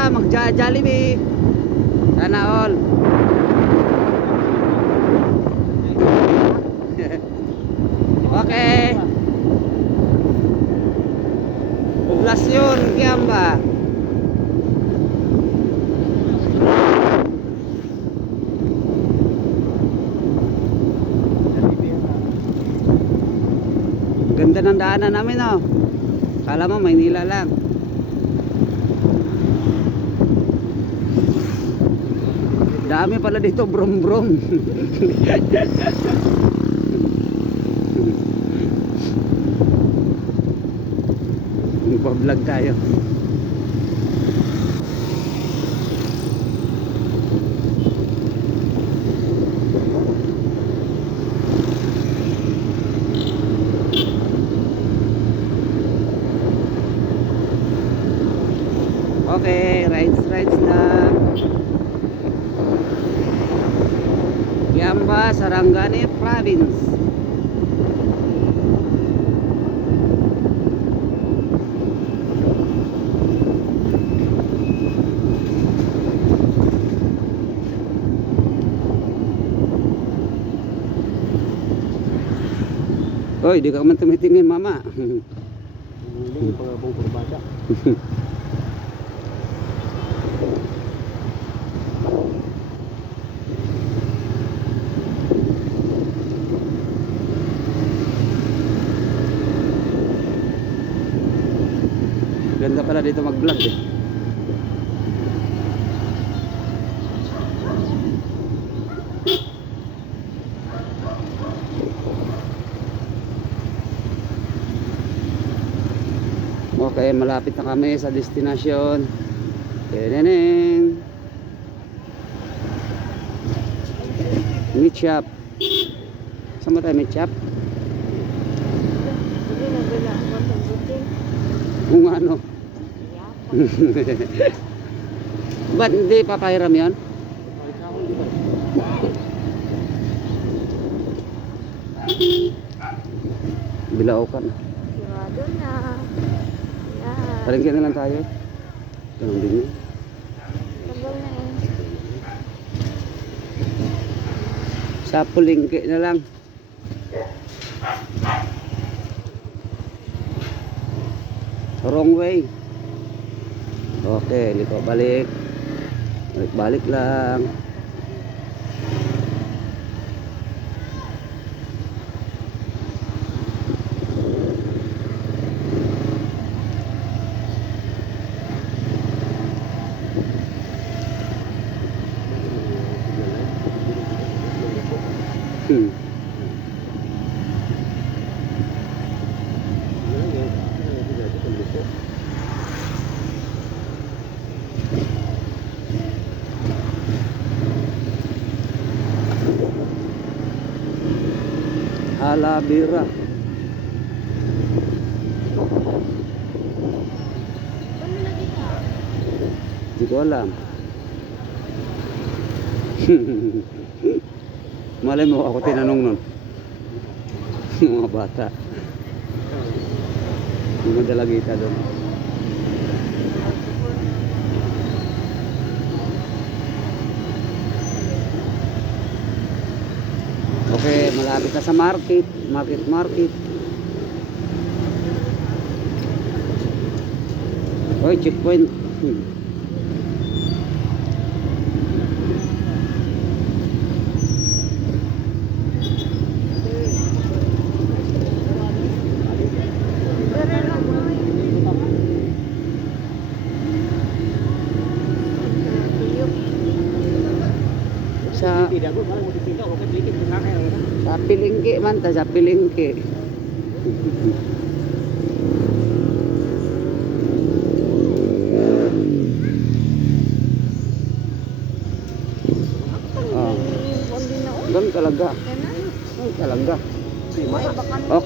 ba? Mag-Jollibee. Sana all. Okay. Poblasyon Kiamba. Ganda ng daanan namin, oh. Kala mo Maynila lang. Dami pala dito brom-brom. Magpa-vlog tayo. Okay, rides na. Kiamba, Sarangani Province. Hoy, di ka man tumitingin, mama. Hindi pangabong kurbada. Ganda pala dito mag-vlog eh. Okay, malapit na kami sa destinasyon. Teneneng. Meat shop. Saan ba tayo meat shop? Hindi nagala ako sa buting. Kung ano. Ba't hindi papahiram yun? Bilao ka na. Sigurado na. Yan. Palengke na lang tayo. Ganun din yun. Tagal na eh. Sa palengke na lang. Wrong way. Okay, liko balik. Balik lang. Halabira. Hindi ko alam. Malay mo ako tinanong nun. Mga bata. Yung madalagita doon. Okay, malapit na sa market. Market. Oy, checkpoint. Sa Pilingki man ta, sa Pilingki. Doon talaga. Doon talaga. Okay.